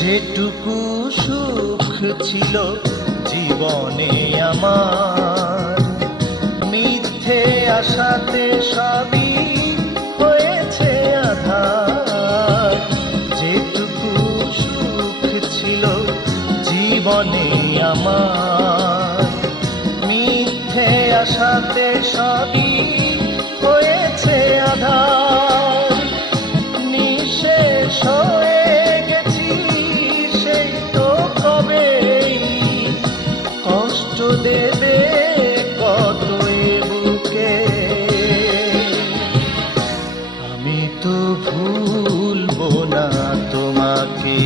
যেটুকু সুখ ছিল জীবনে আমার। মিথ্যে আশাতে সবই হয়েছে আধার। যেটুকু সুখ ছিল জীবনে আমার। মিথ্যে আশাতে সবই দেবে কত বুকে। আমি তো ভুলবো না তোমাকে।